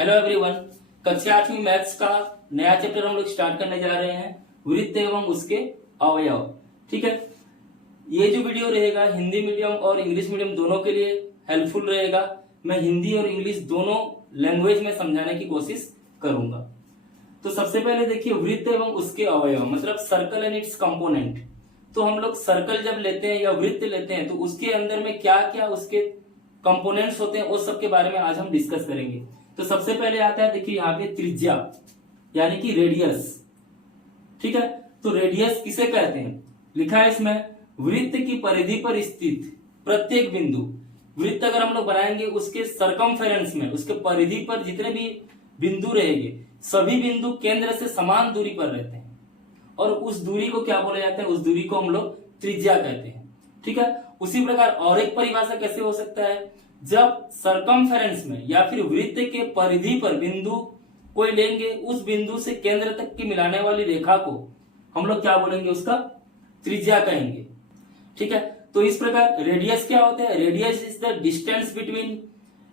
Hello everyone. कक्षा 8वीं maths का नया चैप्टर हम लोग स्टार्ट करने जा रहे हैं, वृत्त एवं उसके अवयव। ठीक है, ये जो वीडियो रहेगा हिंदी मीडियम और इंग्लिश मीडियम दोनों के लिए हेल्पफुल रहेगा। मैं हिंदी और इंग्लिश दोनों लैंग्वेज में समझाने की कोशिश करूंगा। तो सबसे पहले देखिए, वृत्त एवं उसके अवयव मतलब सर्कल एंड इट्स कंपोनेंट। तो हम लोग सर्कल जब लेते हैं या वृत्त लेते हैं तो उसके अंदर में क्या क्या उसके कंपोनेंट्स होते हैं उस सब के बारे में आज हम डिस्कस करेंगे। तो सबसे पहले आता है, देखिए यहाँ पे त्रिज्या यानी कि रेडियस। ठीक है, तो रेडियस किसे कहते हैं, लिखा है इसमें वृत्त की परिधि पर स्थित प्रत्येक बिंदु। वृत्त अगर हम लोग बनाएंगे उसके सरकमफेरेंस में, उसके परिधि पर जितने भी बिंदु रहेंगे सभी बिंदु केंद्र से समान दूरी पर रहते हैं और उस दूरी को क्या बोला जाता है, उस दूरी को हम लोग त्रिज्या कहते हैं। ठीक है, उसी प्रकार और एक परिभाषा कैसे हो सकता है, जब सरकमफेरेंस में या फिर वृत्त के परिधि पर बिंदु कोई लेंगे, उस बिंदु से केंद्र तक की मिलाने वाली रेखा को हम लोग क्या बोलेंगे, उसका त्रिज्या कहेंगे। ठीक है, तो इस प्रकार रेडियस क्या होता है, radius is the distance between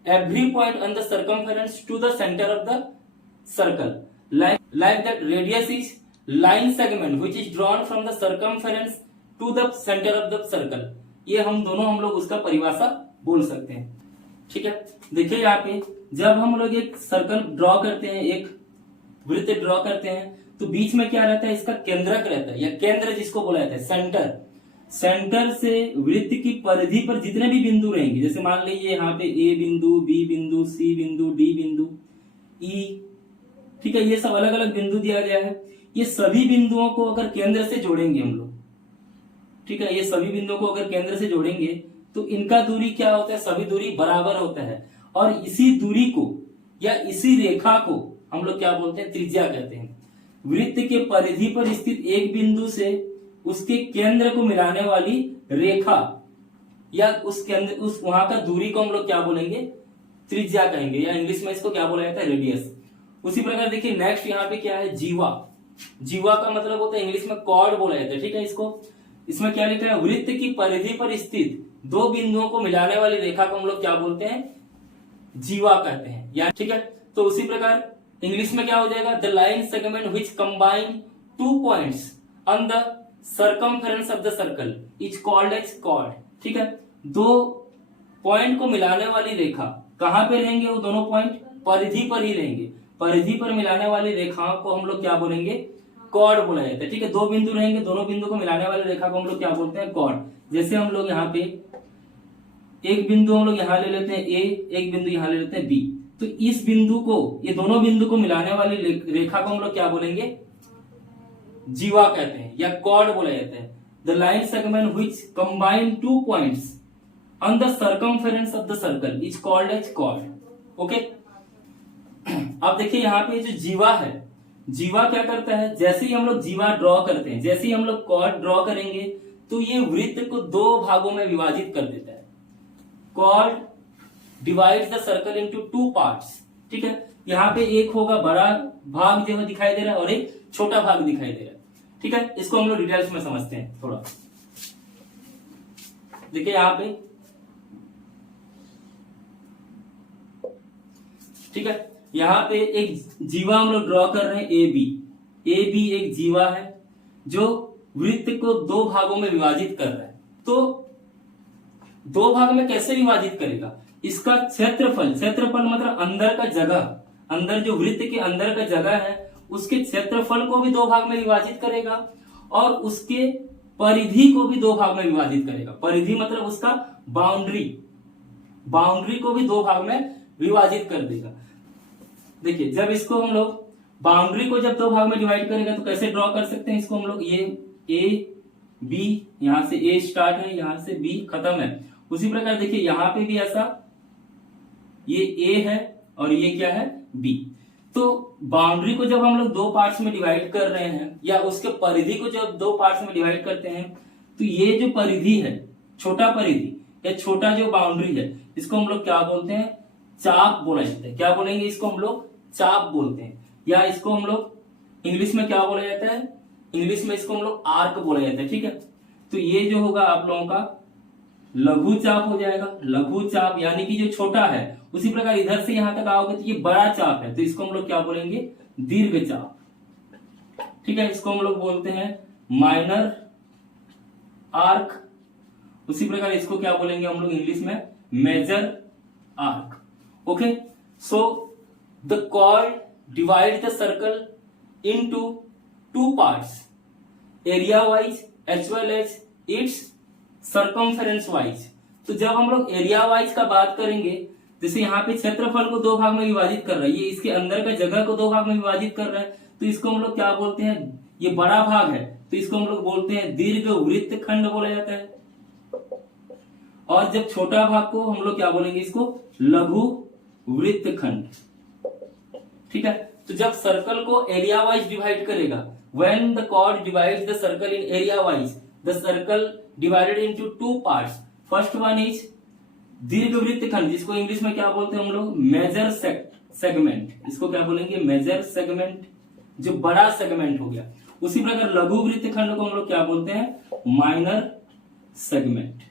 every point on the circumference to the centre of the circle, like that radius is line segment which is drawn from the circumference to the center of the circle। ये हम लोग उसका परिभाषा बोल सकते हैं। ठीक है, देखिए यहाँ पे जब हम लोग एक सर्कल ड्रॉ करते हैं, एक वृत्त ड्रॉ करते हैं, तो बीच में क्या रहता है, इसका केंद्रक रहता है या केंद्र जिसको बोला जाता है सेंटर। सेंटर से वृत्त की परिधि पर जितने भी बिंदु रहेंगे, जैसे मान लीजिए यहाँ पे ए बिंदु, बी बिंदु, सी बिंदु, डी बिंदु, ई, ठीक है, ये सब अलग अलग बिंदु दिया गया है। ये सभी बिंदुओं को अगर केंद्र से जोड़ेंगे हम लोग, ठीक है, ये सभी बिंदुओं को अगर केंद्र से जोड़ेंगे तो इनका दूरी क्या होता है, सभी दूरी बराबर होता है और इसी दूरी को या इसी रेखा को हम लोग क्या बोलते हैं, त्रिज्या कहते हैं। वृत्त के परिधि पर स्थित एक बिंदु से उसके केंद्र को मिलाने वाली रेखा या उस केंद्र उस वहां का दूरी को हम लोग क्या बोलेंगे, त्रिज्या कहेंगे या इंग्लिश में इसको क्या बोला जाता है, रेडियस। उसी प्रकार देखिए नेक्स्ट यहाँ पे क्या है, जीवा। जीवा का मतलब होता है इंग्लिश में कॉर्ड बोला जाता है। ठीक है, इसमें क्या लिखा है, वृत्त की परिधि पर स्थित दो बिंदुओं को मिलाने वाली रेखा को हम लोग क्या बोलते हैं, जीवा कहते हैं या। ठीक है, तो उसी प्रकार इंग्लिश में क्या हो जाएगा, the line segment which combine two points on the circumference of the circle is called as chord. ठीक है, दो पॉइंट को मिलाने वाली रेखा कहां पे रहेंगे, वो दोनों पॉइंट परिधि पर ही रहेंगे। परिधि पर मिलाने वाली रेखाओं को हम लोग क्या बोलेंगे, कॉर्ड बोला जाता है। ठीक है, दो बिंदु रहेंगे, दोनों बिंदु को मिलाने वाली रेखा को हम लोग क्या बोलते हैं, कॉर्ड। जैसे हम लोग यहाँ पे एक बिंदु हम लोग यहाँ ले लेते हैं ए, एक बिंदु यहाँ ले लेते हैं बी, तो इस बिंदु को, ये दोनों बिंदु को मिलाने वाली रेखा को हम लोग क्या बोलेंगे, जीवा कहते हैं या कॉर्ड बोला जाता है। The line segment which combine two points on the circumference of the circle is called as chord. Okay, अब देखिए यहाँ पे जो जीवा है, जीवा क्या करता है, जैसे ही हम लोग जीवा ड्रॉ करते हैं, जैसे ही हम लोग कॉर्ड ड्रॉ करेंगे तो ये वृत्त को दो भागों में विभाजित कर देता है। Chord divides the circle into two parts. ठीक है, यहाँ पे एक होगा बड़ा भाग जो दिखाई दे रहा है और एक छोटा भाग दिखाई दे रहा है। ठीक है, इसको हम लोग डिटेल्स में समझते हैं थोड़ा। देखिए यहाँ पे, ठीक है, यहाँ पे एक जीवा हम लोग ड्रॉ कर रहे हैं, ए बी एक जीवा है जो वृत्त को दो भागों में विभाजित कर रहा है। तो दो भाग में कैसे विभाजित करेगा, इसका क्षेत्रफल मतलब अंदर का जगह, अंदर जो वृत्त के अंदर का जगह है उसके क्षेत्रफल को भी दो भाग में विभाजित करेगा और उसके परिधि को भी दो भाग में विभाजित करेगा। परिधि मतलब उसका बाउंड्री को भी दो भाग में विभाजित कर देगा। देखिए जब इसको हम लोग बाउंड्री को जब दो भाग में डिवाइड करेंगे तो कैसे ड्रॉ कर सकते हैं इसको हम लोग, ये ए बी, यहां से ए स्टार्ट है, यहां से बी खत्म है। उसी प्रकार देखिए यहाँ पे भी ऐसा, ये ए है और ये क्या है, बी। तो बाउंड्री को जब हम लोग दो पार्ट्स में डिवाइड कर रहे हैं या उसके परिधि को जब दो पार्ट्स में डिवाइड करते हैं तो ये जो परिधि है, छोटा परिधि या छोटा जो बाउंड्री है, इसको हम लोग क्या बोलते हैं, चाप बोला जाता है। क्या बोलेंगे इसको हम लोग, चाप बोलते हैं या इसको हम लोग इंग्लिश में क्या बोला जाता है, इंग्लिश में इसको हम लोग आर्क बोला जाता है। ठीक है, तो ये जो होगा आप लोगों का लघु चाप हो जाएगा। लघु चाप यानी कि जो छोटा है उसी प्रकार इधर से यहां तक आओगे तो ये बड़ा चाप है, तो इसको हम लोग क्या बोलेंगे, दीर्घ चाप। ठीक है, इसको हम लोग बोलते हैं माइनर आर्क। उसी प्रकार इसको क्या बोलेंगे हम लोग इंग्लिश में, major arc. Okay, so the chord divide the circle into two parts, area wise as well as its circumference wise. तो जब हम लोग एरिया वाइज का बात करेंगे, जैसे यहाँ पे क्षेत्रफल को दो भाग में विभाजित कर रहा है, ये इसके अंदर का जगह को दो भाग में विभाजित कर रहा है, तो इसको हम लोग क्या बोलते हैं, ये बड़ा भाग है तो इसको हम लोग बोलते हैं दीर्घ वृत्त खंड बोला जाता है। और जब छोटा भाग को हम लोग क्या बोलेंगे, इसको लघु वृत्त खंड। ठीक है, तो जब सर्कल को एरिया वाइज डिवाइड करेगा, when the chord divides the circle in area wise, the circle divided into two parts, first one is दीर्घ वृत्त खंड, जिसको इंग्लिश में क्या बोलते हैं हम लोग, मेजर सेगमेंट। इसको क्या बोलेंगे, मेजर सेगमेंट, जो बड़ा सेगमेंट हो गया। उसी प्रकार लघु वृत्त खंड को हम लोग क्या बोलते हैं, माइनर सेगमेंट।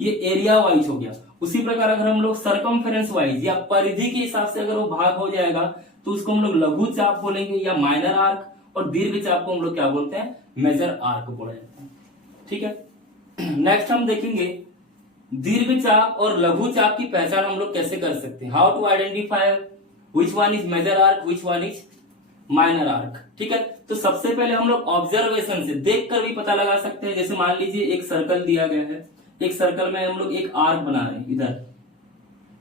ये एरिया वाइज हो गया। उसी प्रकार अगर हम लोग सर्कमफेरेंस वाइज या परिधि के हिसाब से अगर वो भाग हो जाएगा तो उसको हम लोग लघु चाप बोलेंगे या माइनर आर्क, और दीर्घ चाप को हम लोग क्या बोलते हैं, मेजर आर्क बोला जाता है। ठीक है, नेक्स्ट हम देखेंगे दीर्घ चाप और लघु चाप की पहचान हम लोग कैसे कर सकते हैं, how to identify which one is major arc, which one is minor arc. ठीक है, तो सबसे पहले हम लोग ऑब्जर्वेशन से देखकर भी पता लगा सकते हैं। जैसे मान लीजिए एक सर्कल दिया गया है, एक सर्कल में हम लोग एक आर्क बना रहे हैं, इधर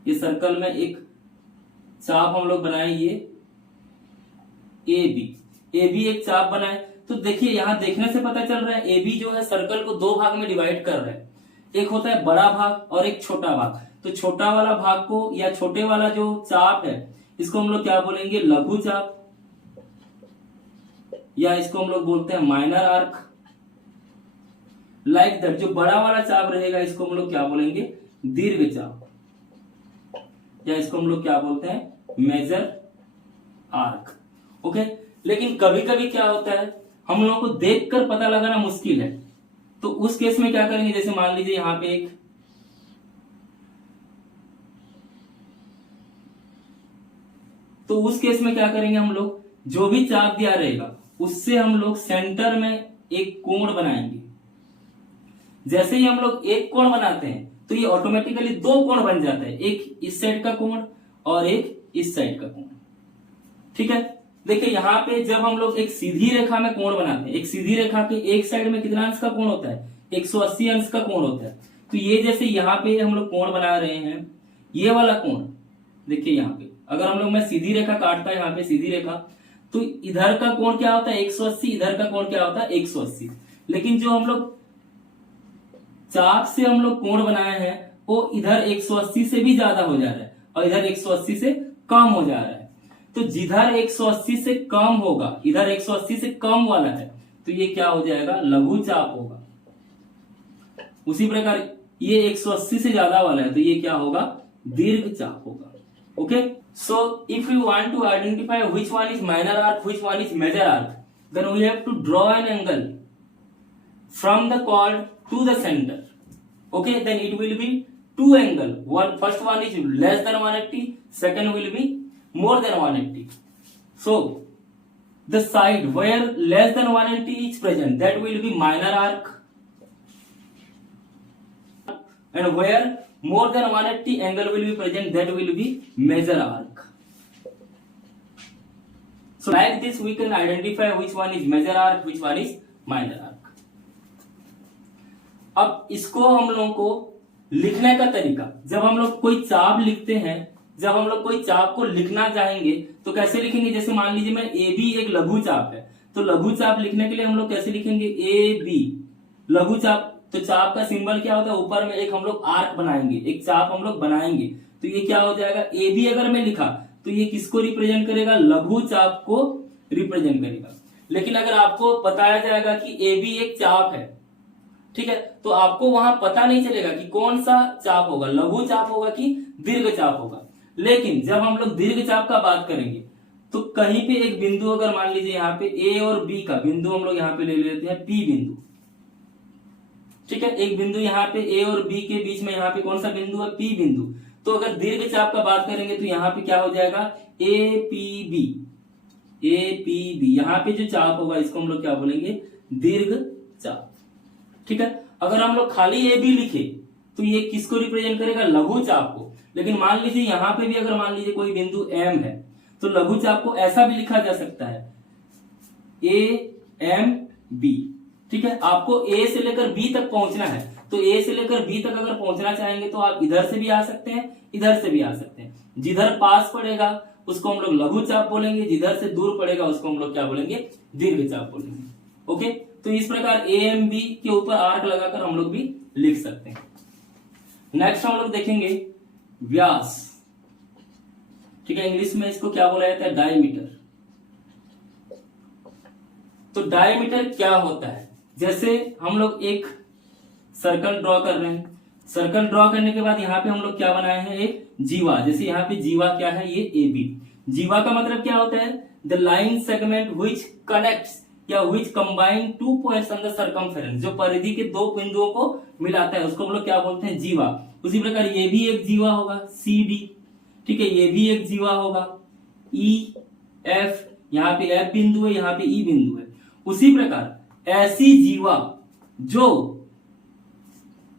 ये सर्कल में एक चाप हम लोग बनाए, ये ए बी एक चाप बनाए। तो देखिए यहां देखने से पता चल रहा है ए बी जो है सर्कल को दो भाग में डिवाइड कर रहा है, एक होता है बड़ा भाग और एक छोटा भाग। तो छोटा वाला भाग को या छोटे वाला जो चाप है इसको हम लोग क्या बोलेंगे, लघु चाप, या इसको हम लोग बोलते हैं माइनर आर्क। लाइक दैट, जो बड़ा वाला चाप रहेगा इसको हम लोग क्या बोलेंगे, दीर्घ चाप, या इसको हम लोग क्या बोलते हैं, मेजर आर्क। ओके, लेकिन कभी कभी क्या होता है, हम लोगों को देखकर पता लगाना मुश्किल है, तो उस केस में क्या करेंगे, जैसे मान लीजिए यहां पे एक तो उस केस में क्या करेंगे हम लोग, जो भी चाप दिया रहेगा उससे हम लोग सेंटर में एक कोण बनाएंगे। जैसे ही हम लोग एक कोण बनाते हैं तो ये ऑटोमेटिकली दो कोण बन जाता है, एक इस साइड का कोण और एक इस साइड का कोण। ठीक है, देखिए यहाँ पे जब हम लोग एक सीधी रेखा में कोण बनाते हैं, एक सीधी रेखा के एक साइड में कितना अंश का कोण होता है, 180 अंश का कोण होता है। तो ये जैसे यहाँ पे हम लोग कोण बना रहे हैं, ये वाला कोण देखिए यहाँ पे अगर हम लोग, मैं सीधी रेखा काटता है यहाँ पे सीधी रेखा, तो इधर का कोण क्या होता है 180, इधर का कोण क्या होता है 180। लेकिन जो हम लोग चाप से हम लोग कोण बनाए हैं वो इधर 180 से भी ज्यादा हो जा रहा है और इधर 180 से कम हो जा रहा है। तो जिधर 180 से कम होगा, इधर 180 से कम वाला है, तो ये क्या हो जाएगा, लघु चाप होगा। उसी प्रकार ये 180 से ज्यादा वाला है तो ये क्या होगा, दीर्घ चाप होगा। Okay, so if you want to identify which one is minor arc, which one is major arc, then we have to draw an angle from the chord to the center. Okay, then it will be two angle. First one is less than 180, second will be more than 180. So the side where less than 180 is present, that will be minor arc, and where more than 180 angle will be present, that will be major arc. So like this we can identify which one is major arc, which one is minor arc. अब इसको हम लोगों को लिखने का तरीका, जब हम लोग कोई चाप लिखते हैं, जब हम लोग कोई चाप को लिखना चाहेंगे तो कैसे लिखेंगे, जैसे मान लीजिए मैं ए बी एक लघु चाप है, तो लघु चाप लिखने के लिए हम लोग कैसे लिखेंगे, ए बी लघु चाप। तो चाप का सिंबल क्या होता है, ऊपर में एक हम लोग आर्क बनाएंगे, एक चाप हम लोग बनाएंगे, तो ये क्या हो जाएगा, ए बी अगर मैं लिखा तो ये किसको रिप्रेजेंट करेगा, लघु चाप को रिप्रेजेंट करेगा। लेकिन अगर आपको बताया जाएगा कि ए बी एक चाप है, ठीक है, तो आपको वहां पता नहीं चलेगा कि कौन सा चाप होगा, लघु चाप होगा कि दीर्घ चाप होगा। लेकिन जब हम लोग दीर्घ चाप का बात करेंगे तो कहीं पे एक बिंदु, अगर मान लीजिए यहाँ पे ए और बी का बिंदु हम लोग यहाँ पे ले लेते हैं पी बिंदु, ठीक है, एक बिंदु यहाँ पे ए और बी के बीच में यहाँ पे कौन सा बिंदु है, पी बिंदु। तो अगर दीर्घ चाप का बात करेंगे तो यहाँ पे क्या हो जाएगा, APB। APB यहाँ पे जो चाप होगा इसको हम लोग क्या बोलेंगे, दीर्घ चाप। ठीक है, अगर हम लोग खाली AB लिखे तो ये किसको रिप्रेजेंट करेगा, लघु चाप को। लेकिन मान लीजिए यहाँ पे भी अगर मान लीजिए कोई बिंदु M है तो लघु चाप को ऐसा भी लिखा जा सकता है, AMB। ठीक है, आपको A से लेकर B तक पहुंचना है, तो A से लेकर B तक अगर पहुंचना चाहेंगे तो आप इधर से भी आ सकते हैं, इधर से भी आ सकते हैं। जिधर पास पड़ेगा उसको हम लोग लघु चाप बोलेंगे, जिधर से दूर पड़ेगा उसको हम लोग क्या बोलेंगे, दीर्घ चाप बोलेंगे। ओके, तो इस प्रकार AMB के ऊपर आर्क लगाकर हम लोग भी लिख सकते हैं। नेक्स्ट हम लोग देखेंगे व्यास। ठीक है, इंग्लिश में इसको क्या बोला जाता है, डायमीटर। तो डायमीटर क्या होता है, जैसे हम लोग एक सर्कल ड्रॉ कर रहे हैं, सर्कल ड्रॉ करने के बाद यहाँ पे हम लोग क्या बनाए हैं, एक जीवा। जैसे यहाँ पे जीवा क्या है, ये AB। जीवा का मतलब क्या होता है, the line segment which connects या which combine two points on the circumference, जो परिधि के दो बिंदुओं को मिलाता है उसको हम लोग क्या बोलते हैं, जीवा। उसी प्रकार ये भी एक जीवा होगा, CD। ठीक है, ये भी एक जीवा होगा, EF। यहाँ पे F बिंदु है, यहाँ पे E बिंदु है। उसी प्रकार ऐसी जीवा जो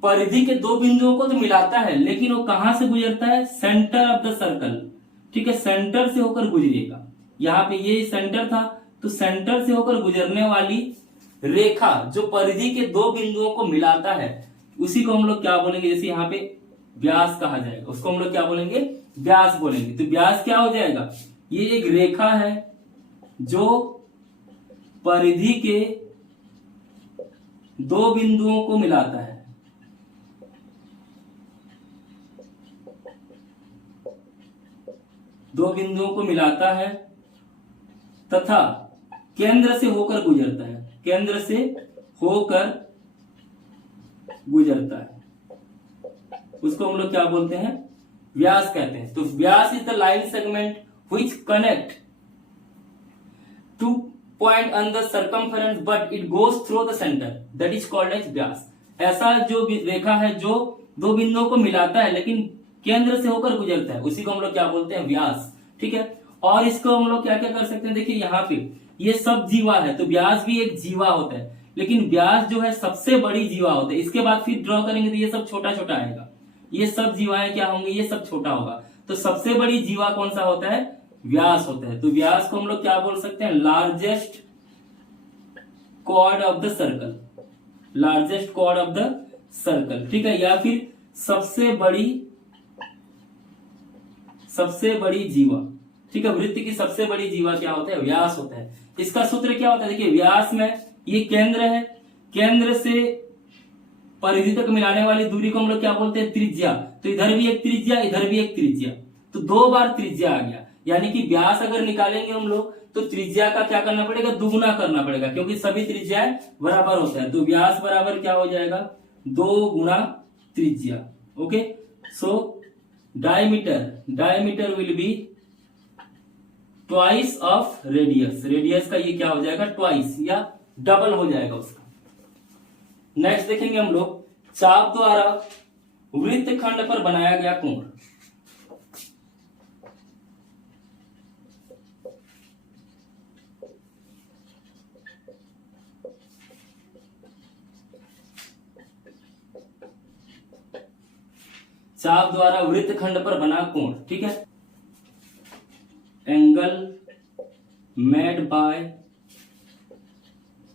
परिधि के दो बिंदुओं को तो मिलाता है, लेकिन वो कहां से गुजरता है, सेंटर ऑफ द सर्कल। ठीक है, सेंटर से होकर गुजरेगा। यहाँ पे ये सेंटर था, तो सेंटर से होकर गुजरने वाली रेखा जो परिधि के दो बिंदुओं को मिलाता है उसी को हम लोग क्या बोलेंगे, जैसे यहाँ पे व्यास कहा जाएगा, उसको हम लोग क्या बोलेंगे, व्यास बोलेंगे। तो व्यास क्या हो जाएगा, ये एक रेखा है जो परिधि के दो बिंदुओं को मिलाता है। दो बिंदुओं को मिलाता है तथा केंद्र से होकर गुजरता है, केंद्र से होकर गुजरता है, उसको हम लोग क्या बोलते हैं, व्यास कहते हैं। तो व्यास is the line segment which connect two point on the circumference but it goes through the centre, that is called as व्यास। ऐसा जो रेखा है जो दो बिंदुओं को मिलाता है लेकिन केंद्र से होकर गुजरता है, उसी को हम लोग क्या बोलते हैं, व्यास। ठीक है, और इसको हम लोग क्या क्या कर सकते हैं, देखिए यहाँ पे ये सब जीवा है, तो व्यास भी एक जीवा होता है, लेकिन व्यास जो है सबसे बड़ी जीवा होता है। इसके बाद फिर ड्रॉ करेंगे तो ये सब छोटा छोटा आएगा, ये सब जीवाएं क्या होंगे, ये सब छोटा होगा। तो सबसे बड़ी जीवा कौन सा होता है, व्यास होता है। तो व्यास को हम लोग क्या बोल सकते हैं, largest chord of the circle, largest chord of the circle. ठीक है, या फिर सबसे बड़ी जीवा। ठीक है, वृत्त की सबसे बड़ी जीवा क्या होता है, व्यास होता है। इसका सूत्र क्या होता है, देखिए व्यास में ये केंद्र है, केंद्र से परिधि तक मिलाने वाली दूरी को हम लोग क्या बोलते हैं, त्रिज्या। तो इधर भी एक त्रिज्या, इधर भी एक त्रिज्या, तो दो बार त्रिज्या आ गया। यानी कि व्यास अगर निकालेंगे हम लोग तो त्रिज्या का क्या करना पड़ेगा, दुगुना करना पड़ेगा, क्योंकि सभी त्रिज्याएं बराबर होता है। तो व्यास बराबर क्या हो जाएगा, 2 गुना त्रिज्या। Okay, so diameter will be twice of radius. Radius का ये क्या हो जाएगा, ट्वाइस या डबल हो जाएगा उसका। नेक्स्ट देखेंगे हम लोग, चाप द्वारा वृत्तखंड पर बनाया गया कोण। चाप द्वारा वृत्तखंड पर बना कोण। ठीक है, angle made by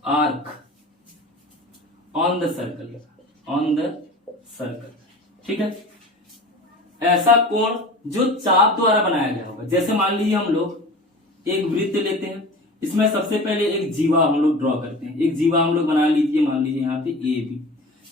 arc on the circle, on the circle. ठीक है, ऐसा कोण जो चाप द्वारा बनाया गया होगा। जैसे मान लीजिए हम लोग एक वृत्त लेते हैं, इसमें सबसे पहले एक जीवा हम लोग ड्रॉ करते हैं। एक जीवा हम लोग बना लीजिए, मान लीजिए यहाँ पे AB।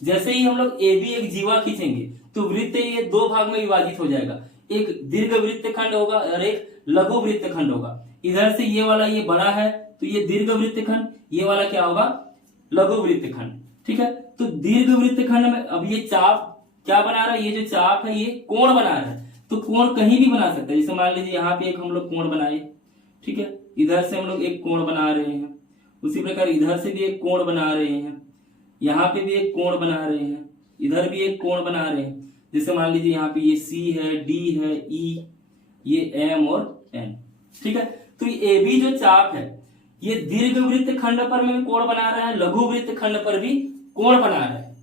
जैसे ही हम लोग AB एक जीवा खींचेंगे तो वृत्त ये दो भाग में विभाजित हो जाएगा, एक दीर्घ वृत्तखंड होगा और एक लघु वृत्तखंड होगा। इधर से ये वाला ये बड़ा है तो ये दीर्घ वृत्तखंड, ये वाला क्या होगा, लघु वृत्तखंड। ठीक है, तो दीर्घ वृत्तखंड में अब ये चाप क्या बना रहा है, ये जो चाप है ये कोण बना रहा है। तो कोण कहीं भी बना सकता है, जैसे मान लीजिए यहाँ पे एक हम लोग कोण बनाए। ठीक है, इधर से हम लोग एक कोण बना रहे हैं, उसी प्रकार इधर से भी एक कोण बना रहे हैं, यहाँ पे भी एक कोण बना रहे हैं, इधर भी एक कोण बना रहे हैं। जैसे मान लीजिए यहाँ पे ये सी है, डी है, ई, ये एम और एन। ठीक है, तो ये ए बी जो चाप है ये दीर्घ वृत्त खंड पर में कोण बना रहा है, लघु वृत्त खंड पर भी कोण बना रहा है।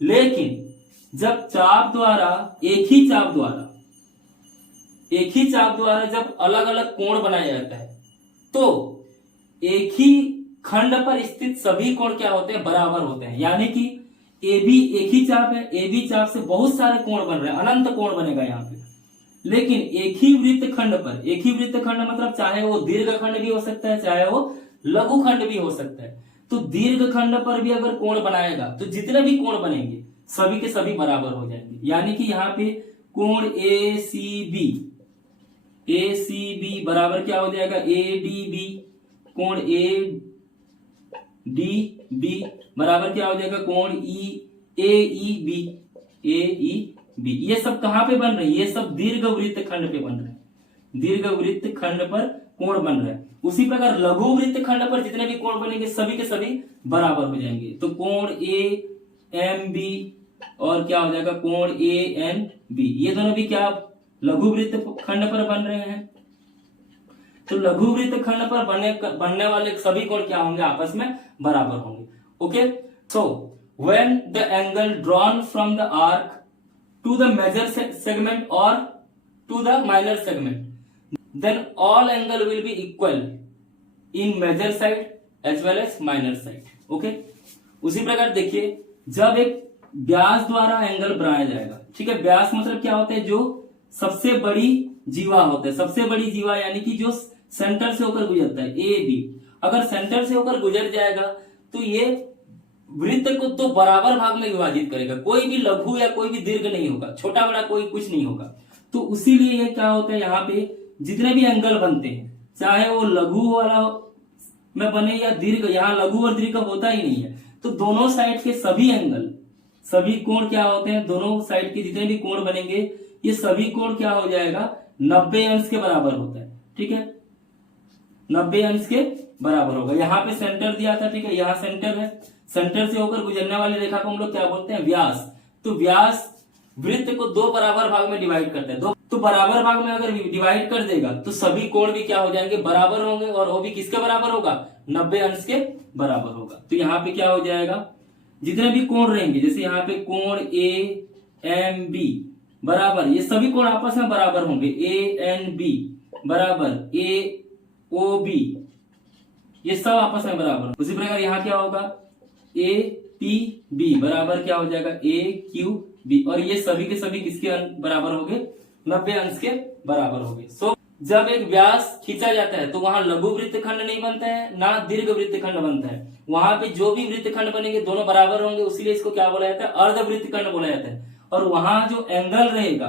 लेकिन जब चाप द्वारा एक ही चाप द्वारा जब अलग अलग कोण बनाया जाता है तो एक ही खंड पर स्थित सभी कोण क्या होते हैं, बराबर होते हैं। यानी कि ए बी एक ही चाप है, ए बी चाप से बहुत सारे कोण बन रहे हैं, अनंत कोण बनेगा यहाँ पे। लेकिन एक ही वृत्त खंड मतलब चाहे वो दीर्घ खंड भी हो सकता है, चाहे वो लघु खंड भी हो सकता है। तो दीर्घ खंड पर भी अगर कोण बनाएगा तो जितने भी कोण बनेंगे सभी के सभी बराबर हो जाएंगे। यानी कि यहाँ पे कोण ए सी बी बराबर क्या हो जाएगा, ए डी बी। कोण ए डी बी बराबर क्या हो जाएगा, कोण ए ई बी। ये सब कहां पे बन रहे हैं, ये सब दीर्घ वृत्त खंड पे बन रहे हैं, दीर्घ वृत्त खंड पर कोण बन रहा है। उसी प्रकार लघु वृत्त खंड पर जितने भी कोण बनेंगे सभी के सभी बराबर हो जाएंगे। तो कोण ए एम बी और क्या हो जाएगा, कोण ए एन बी, ये दोनों भी क्या लघु वृत्त खंड पर बन रहे हैं। तो लघु वृत्त खंड पर बनने वाले सभी कोण क्या होंगे, आपस में बराबर होंगे। Okay, so when the angle drawn from the arc to the major segment or to the minor segment, then all angle will be equal in major side as well as minor side. Okay, उसी प्रकार देखिए जब एक व्यास द्वारा angle बनाया जाएगा, ठीक है, व्यास मतलब क्या होता है, जो सबसे बड़ी जीवा होता है, सबसे बड़ी जीवा यानी कि जो सेंटर से होकर गुजरता है, ए बी। अगर सेंटर से होकर गुजर जाएगा तो ये वृत्त को तो बराबर भाग में विभाजित करेगा, कोई भी लघु या कोई भी दीर्घ नहीं होगा, छोटा बड़ा कोई कुछ नहीं होगा। तो उसीलिए ये क्या होता है, यहाँ पे जितने भी एंगल बनते हैं चाहे वो लघु वाला में बने या दीर्घ, यहाँ लघु और दीर्घ होता ही नहीं है। तो दोनों साइड के सभी एंगल, सभी कोण क्या होते हैं, दोनों साइड के जितने भी कोण बनेंगे ये सभी कोण क्या हो जाएगा, 90 अंश के बराबर होता है। ठीक है, 90 अंश के बराबर होगा। यहाँ पे सेंटर दिया था, ठीक है, यहाँ सेंटर है, सेंटर से होकर गुजरने वाली रेखा को हम लोग क्या बोलते हैं, व्यास। तो व्यास वृत्त को दो बराबर भाग में डिवाइड करता है, तो बराबर भाग में अगर डिवाइड कर देगा तो सभी कोण भी क्या हो जाएंगे, बराबर होंगे, और वो भी किसके बराबर होगा, 90 अंश के बराबर होगा। तो यहाँ पे क्या हो जाएगा, जितने भी कोण रहेंगे, जैसे यहाँ पे कोण ए एम बी बराबर, ये सभी कोण आपस में बराबर होंगे, ए एन बी बराबर ए ओ बी, ये सब आपस में बराबर। उसी प्रकार यहाँ क्या होगा, ए पी बी बराबर क्या हो जाएगा, ए क्यू बी, और ये सभी के सभी किसके बराबर हो गए, 90 अंश के बराबर हो गए। सो जब एक व्यास खींचा जाता है तो वहां लघु वृत्त खंड नहीं बनता है, ना दीर्घ वृत्त खंड बनता है। वहां पे जो भी वृत्त खंड बनेंगे दोनों बराबर होंगे, उसीलिए इसको क्या बोला जाता है, अर्ध वृत्त खंड बोला जाता है। और वहां जो एंगल रहेगा,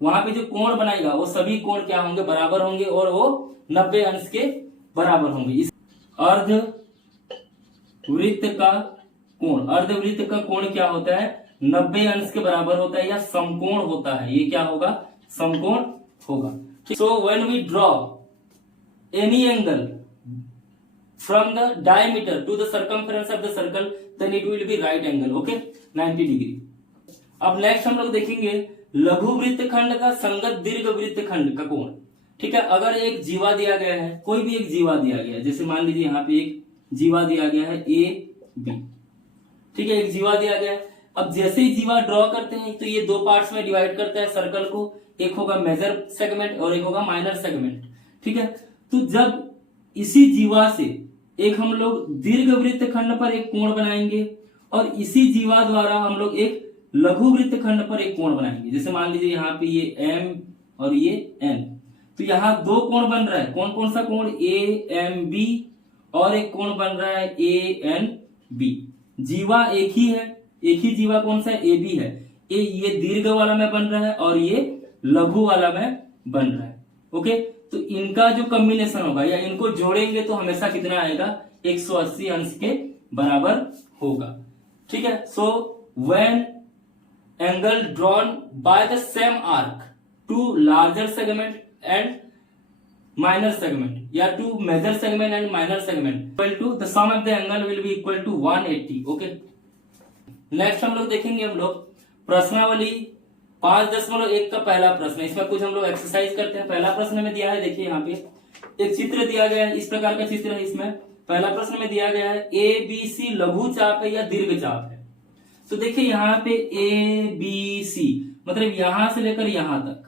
वहां पे जो कोण बनाएगा वो सभी कोण क्या होंगे, बराबर होंगे, और वो 90 अंश के बराबर होंगे। इस अर्ध वृत्त का कोण, अर्धवृत्त का कोण क्या होता है, 90 अंश के बराबर होता है या समकोण होता है। ये क्या होगा, समकोण होगा। So when we draw any angle from the diameter to the circumference of the circle then it will be right angle. Okay, 90 degree. अब नेक्स्ट हम लोग देखेंगे लघु वृत्त खंड का संगत दीर्घ वृत्त खंड का कोण। ठीक है, अगर एक जीवा दिया गया है, कोई भी एक जीवा दिया गया है, जैसे मान लीजिए यहाँ पे एक जीवा दिया गया है ए बी, ठीक है, एक जीवा दिया गया है। अब जैसे ही जीवा ड्रॉ करते हैं तो ये दो पार्ट्स में डिवाइड करता है सर्कल को, एक होगा मेजर सेगमेंट और एक होगा माइनर सेगमेंट। ठीक है, तो जब इसी जीवा से एक हम लोग दीर्घ वृत्त खंड पर एक कोण बनाएंगे और इसी जीवा द्वारा हम लोग एक लघु वृत्त खंड पर एक कोण बनाएंगे। जैसे मान लीजिए यहाँ पे ये एम और ये एन, तो यहाँ दो कोण बन रहा है। कौन कौन सा कोण, ए एम बी, और एक कोण बन रहा है ए एन बी। जीवा एक ही है, एक ही जीवा कौन सा है, ए बी है। ये दीर्घ वाला में बन रहा है और ये लघु वाला में बन रहा है। ओके, तो इनका जो कॉम्बिनेशन होगा या इनको जोड़ेंगे तो हमेशा कितना आएगा, 180 अंश के बराबर होगा। ठीक है, so when angle drawn by the same arc to larger segment and minor segment या to major segment and minor segment equal to the sum of the angle will be equal to 180। Okay, next हम लोग देखेंगे हम लोग प्रश्नावली 5.1 का पहला प्रश्न, इसमें कुछ हम लोग एक्सरसाइज करते हैं। पहला प्रश्न में दिया है, देखिए यहाँ पे एक चित्र दिया गया है, इस प्रकार का चित्र है। इसमें पहला प्रश्न में दिया गया है ए बी सी लघु चाप है या दीर्घ चाप है। तो देखिए यहाँ पे ए बी सी मतलब यहां से लेकर यहां तक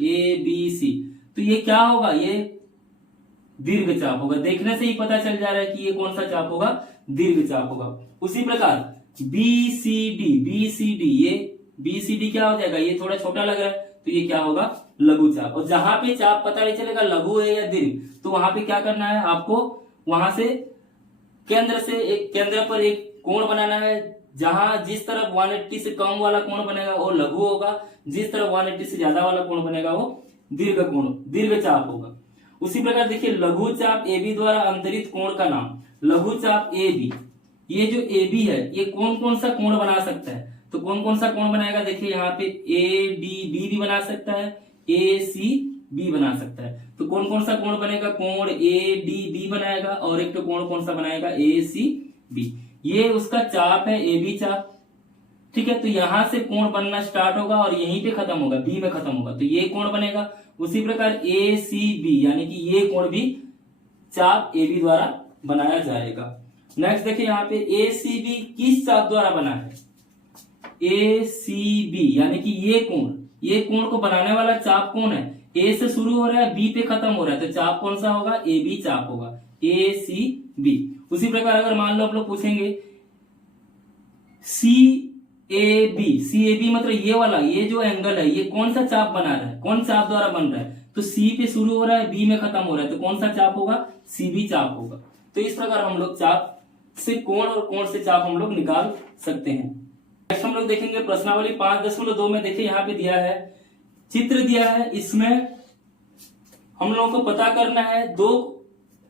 ए बी सी, तो ये क्या होगा, ये दीर्घ चाप होगा। देखने से ही पता चल जा रहा है कि ये कौन सा चाप होगा, दीर्घ चाप होगा। उसी प्रकार बी सी डी, ये बी सी डी क्या हो जाएगा, ये थोड़ा छोटा लग रहा है तो ये क्या होगा, लघु चाप। और जहां पे चाप पता नहीं चलेगा लघु है या दीर्घ, तो वहां पे क्या करना है आपको, वहां से केंद्र पर एक कोण बनाना है। जहां जिस तरफ 180 से कम वाला कोण बनेगा वो लघु होगा, जिस तरफ 180 से ज्यादा वाला कोण बनेगा वो दीर्घ चाप होगा। उसी प्रकार देखिए लघु चाप AB द्वारा अंतरित कोण का नाम, लघु चाप AB। ये जो AB है ये कौन कौन सा कोण बना सकता है, तो कौन कौन सा कोण बनाएगा, देखिए यहाँ पे ADB भी बना सकता है, ACB बना सकता है। तो कौन कौन सा कोण बनेगा, कोण ADB बनाएगा, और एक तो कोण कौन सा बनाएगा, ACB। ये उसका चाप है, AB चाप। ठीक है, तो यहां से कोण बनना स्टार्ट होगा और यहीं पे खत्म होगा, B में खत्म होगा, तो ये कोण बनेगा। उसी प्रकार ACB यानी कि ये कोण भी चाप AB द्वारा बनाया जाएगा। नेक्स्ट देखिए यहाँ पे ACB किस चाप द्वारा बना है, ACB यानी कि ये कोण को बनाने वाला चाप कौन है, A से शुरू हो रहा है B पे खत्म हो रहा है, तो चाप कौन सा होगा, AB चाप होगा, ACB। उसी प्रकार अगर मान लो आप लोग पूछेंगे CAB मतलब ये वाला, ये जो एंगल है ये कौन सा चाप बना रहा है, कौन चाप द्वारा बन रहा है, तो C पे शुरू हो रहा है B में खत्म हो रहा है, तो कौन सा चाप होगा, CB चाप होगा। तो इस प्रकार हम लोग चाप से कोण और कोण से चाप हम लोग निकाल सकते हैं। नेक्स्ट हम लोग देखेंगे प्रश्नावली 5.2 में। देखिए यहाँ पे दिया है, चित्र दिया है, इसमें हम लोगों को पता करना है दो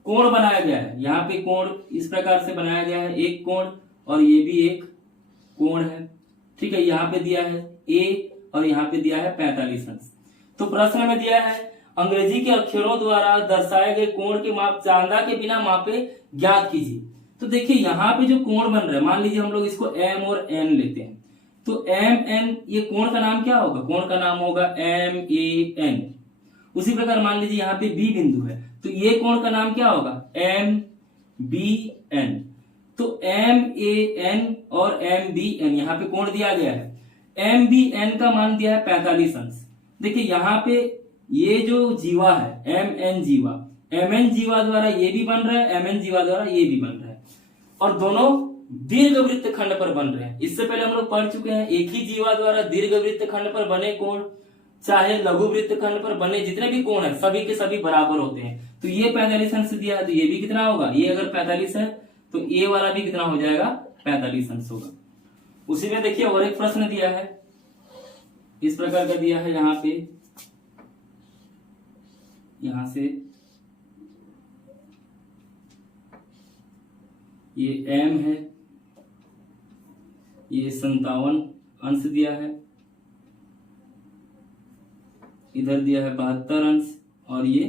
कोण बनाया गया है। यहाँ पे कोण इस प्रकार से बनाया गया है, एक कोण और ये भी एक कोण है। ठीक है, यहाँ पे दिया है A और यहाँ पे दिया है 45 अंश। तो प्रश्न में दिया है अंग्रेजी के अक्षरों द्वारा दर्शाए गए कोण के माप चांदा के बिना मापे ज्ञात कीजिए। तो देखिए यहाँ पे जो कोण बन रहा है, मान लीजिए हम लोग इसको M और N लेते हैं, तो MN ये कोण का नाम क्या होगा, कोण का नाम होगा MAN। उसी प्रकार मान लीजिए यहाँ पे B बिंदु है, तो ये कोण का नाम क्या होगा, MBN। तो MAN और MBN यहाँ पे कोण दिया गया है, MBN का मान दिया है 45 अंश। देखिए यहाँ पे ये जो जीवा है MN जीवा द्वारा ये भी बन रहा है, MN जीवा द्वारा ये भी बन रहा है, और दोनों दीर्घ वृत्त खंड पर बन रहे हैं। इससे पहले हम लोग पढ़ चुके हैं, एक ही जीवा द्वारा दीर्घ वृत्त खंड पर बने कोण चाहे लघु वृत्त खंड पर बने जितने भी कोण है सभी के सभी बराबर होते हैं। तो ये 45 अंश दिया है, तो ये भी कितना होगा, ये अगर 45 है तो ये वाला भी कितना हो जाएगा, 45 अंश होगा। उसी में देखिए और एक प्रश्न दिया है, इस प्रकार का दिया है, यहाँ पे यहां से ये M है, ये 57 अंश दिया है, इधर दिया है 72 अंश और ये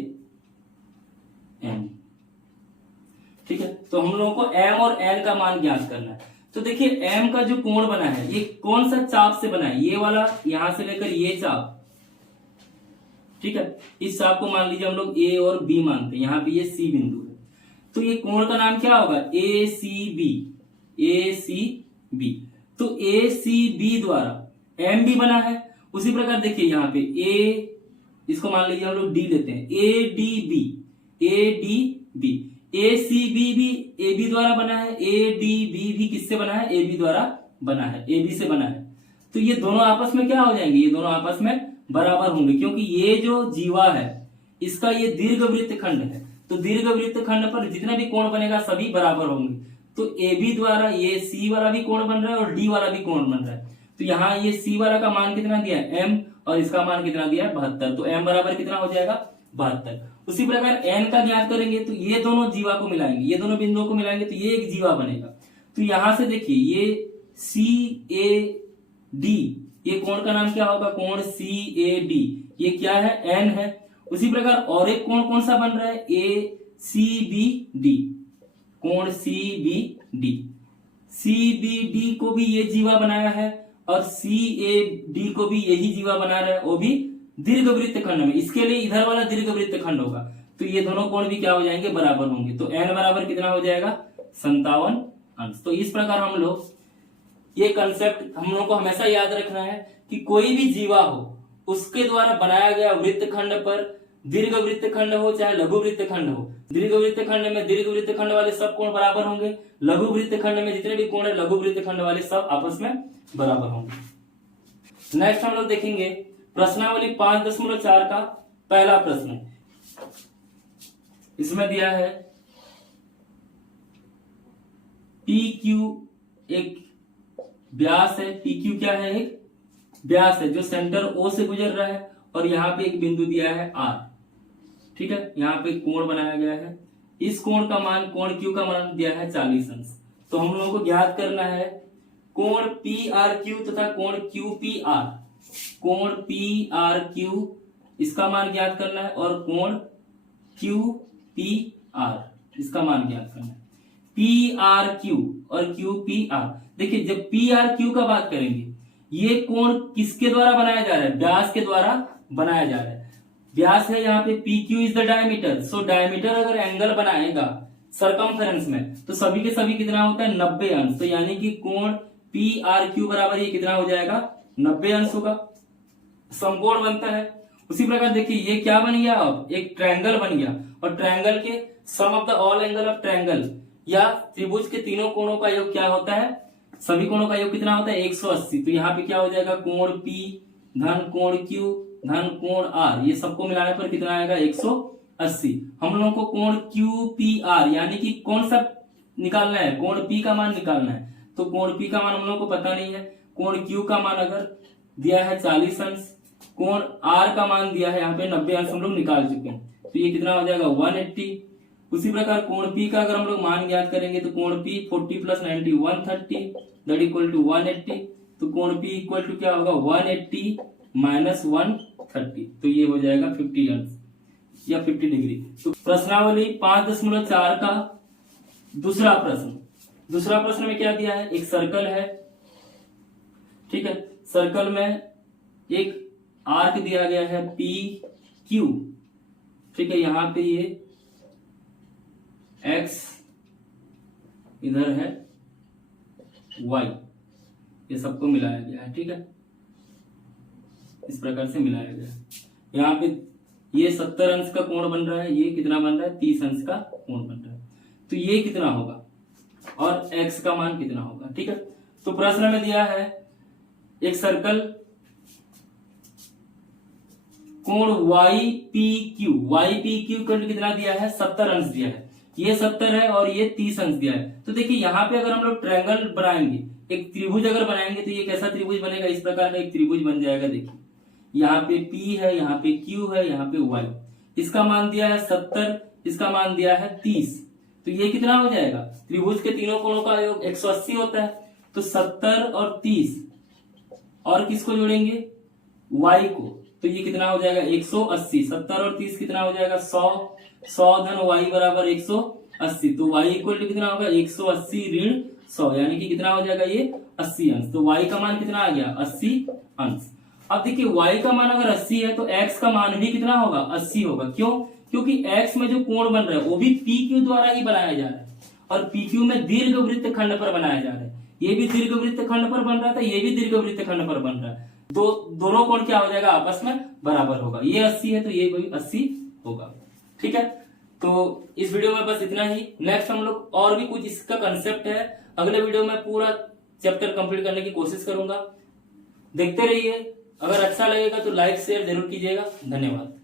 M। ठीक है, तो हम लोगों को M और N का मान ज्ञात करना है। तो देखिए M का जो कोण बना है ये कौन सा चाप से बना है, ये वाला यहां से लेकर ये चाप। ठीक है, इस चाप को मान लीजिए हम लोग A और B मानते हैं, यहाँ पे ये C बिंदु है, तो ये कोण का नाम क्या होगा, ACB। तो ACB द्वारा M भी बना है। उसी प्रकार देखिए यहाँ पे A, इसको मान लीजिए हम लोग D लेते हैं, ADB ACB भी AB द्वारा बना है, ADB भी किससे बना है, AB द्वारा बना है, AB से बना है। तो ये दोनों आपस में क्या हो जाएंगे, ये दोनों आपस में बराबर होंगे, क्योंकि ये जो जीवा है इसका ये दीर्घ वृत्त खंड है, तो दीर्घ वृत्त खंड पर जितना भी कोण बनेगा सभी बराबर होंगे। तो AB द्वारा ये C वाला भी कोण बन रहा है और D वाला भी कोण बन रहा है। तो यहाँ ये C वाला का मान कितना दिया है, M, और इसका मान कितना दिया है, 72। तो M बराबर कितना हो जाएगा, 72। उसी प्रकार N का ज्ञात करेंगे, तो ये दोनों जीवा को मिलाएंगे, ये दोनों बिंदुओं को मिलाएंगे तो ये एक जीवा बनेगा। तो यहां से देखिए ये CAD, ये कोण का नाम क्या होगा, कोण CAD, ये क्या है, N है। उसी प्रकार और एक कोण कौन सा बन रहा है, ACBD, कोण CBD को भी ये जीवा बनाया है। और सी ए डी को भी यही जीवा बना रहा है, वो भी दीर्घ वृत्त खंड में। इसके लिए इधर वाला दीर्घ वृत्त खंड होगा, तो ये दोनों कोण भी क्या हो जाएंगे, बराबर होंगे। तो n बराबर कितना हो जाएगा, 57 अंश। तो इस प्रकार हम लोग ये कंसेप्ट हम लोग को हमेशा याद रखना है कि कोई भी जीवा हो उसके द्वारा बनाया गया वृत्त खंड पर दीर्घ वृत्त खंड हो चाहे लघु वृत्त खंड हो, दीर्घ वृत्त खंड में दीर्घ वृत्त खंड वाले सब कोण बराबर होंगे, लघु वृत्त खंड में जितने भी कोण है लघु वृत्त खंड वाले सब आपस में बराबर होंगे। नेक्स्ट हम लोग देखेंगे प्रश्नावली 5.4 का पहला प्रश्न। इसमें दिया है पी क्यू एक व्यास है, पी क्यू क्या है, एक व्यास है जो सेंटर ओ से गुजर रहा है, और यहाँ पे एक बिंदु दिया है आर। ठीक है, यहाँ पे कोण बनाया गया है, इस कोण का मान, कोण क्यू का मान दिया है 40 अंश। तो हम लोगों को ज्ञात करना है कोण पी आर क्यू तथा कोण क्यू पी आर। कोण पी आर क्यू इसका मान ज्ञात करना है, और कोण क्यू पी आर इसका मान ज्ञात करना है। पी आर क्यू और क्यू पी आर, देखिए जब पी आर क्यू का बात करेंगे, ये कोण किसके द्वारा बनाया जा रहा है, व्यास के द्वारा बनाया जा रहा है। व्यास है यहाँ पे, P Q is the diameter. So diameter अगर एंगल बनाएगा सरकमफेरेंस में तो सभी के सभी कितना होता है, 90 अंश। तो यानी कि कोण पी आर क्यू बराबर ये कितना हो जाएगा, 90 अंश होगा, समकोण बनता है। उसी प्रकार देखिए ये क्या बन गया, अब एक ट्रायंगल बन गया, और ट्रायंगल के sum of the all angle of triangle या त्रिभुज के तीनों कोणों का योग क्या होता है, सभी कोणों का योग कितना होता है, 180। तो यहाँ पे क्या हो जाएगा, कोण P धन कोण Q धन कोण R, ये सबको मिलाने पर कितना आएगा, 180। हम लोगों को कोण QPR यानी कि कौन सा निकालना है, कोण P का मान निकालना है। तो कोण P का मान हम लोगों को पता नहीं है, कोण Q का मान अगर दिया है 40 अंश, कोण R का मान दिया है यहाँ पे 90 अंश हम लोग निकाल चुके हैं, तो ये कितना हो जाएगा, 180। उसी प्रकार कोण P का अगर हम लोग मान ज्ञात करेंगे तो कोण P 40 + 90 130 दैट इक्वल टू 180। तो कोण P इक्वल टू क्या होगा, 180 - 130, तो ये हो जाएगा 50 अंश या 50 डिग्री। तो प्रश्नावली 5.4 का दूसरा प्रश्न। दूसरा प्रश्न में क्या दिया है, एक सर्कल है। ठीक है, सर्कल में एक आर्क दिया गया है पी क्यू। ठीक है, यहाँ पे ये एक्स इधर है, वाई, ये सबको मिलाया गया है। ठीक है, इस प्रकार से मिलाया गया है। यहाँ पे ये 70 अंश का कोण बन रहा है, ये कितना बन रहा है, 30 अंश का कोण बन रहा है। तो ये कितना होगा और x का मान कितना होगा। ठीक है, तो प्रश्न में दिया है एक सर्कल, कोण YPQ, YPQ कितना दिया है, 70 अंश दिया है। ये 70 है और ये 30 अंश दिया है। तो देखिए यहाँ पे अगर हम लोग ट्रायंगल बनाएंगे, एक त्रिभुज अगर बनाएंगे, तो ये कैसा त्रिभुज बनेगा, इस प्रकार का एक त्रिभुज बन जाएगा। देखिए यहाँ पे P है, यहाँ पे Q है, यहाँ पे Y, इसका मान दिया है 70, इसका मान दिया है 30। तो ये कितना हो जाएगा, त्रिभुज के तीनों कोणों का योग 180 होता है। तो 70 और 30 और किसको जोड़ेंगे, Y को, तो ये कितना हो जाएगा, 180। 70 और 30 कितना हो जाएगा, 100। 100 धन Y बराबर 180। तो Y इक्वल टू कितना होगा, 180 ऋण 100, यानी कि कितना हो जाएगा, ये 80 अंश। तो Y का मान कितना आ गया, 80 अंश। अब देखिए Y का मान अगर 80 है तो X का मान भी कितना होगा, 80 होगा। क्यों, क्योंकि X में जो कोण बन रहा है वो भी PQ द्वारा ही बनाया जा रहा है, और PQ में दीर्घ वृत्त खंड पर बनाया जा रहा है। ये भी दीर्घ वृत्त खंड पर बन रहा था, ये भी दीर्घ वृत्त खंड पर बन रहा है। तो दोनों कोण क्या हो जाएगा, आपस में बराबर होगा। ये 80 है तो ये भी 80 होगा। ठीक है, तो इस वीडियो में बस इतना ही। नेक्स्ट हम लोग और भी कुछ इसका कंसेप्ट है, अगले वीडियो में पूरा चैप्टर कंप्लीट करने की कोशिश करूंगा। देखते रहिए, अगर अच्छा लगेगा तो लाइक शेयर जरूर कीजिएगा। धन्यवाद।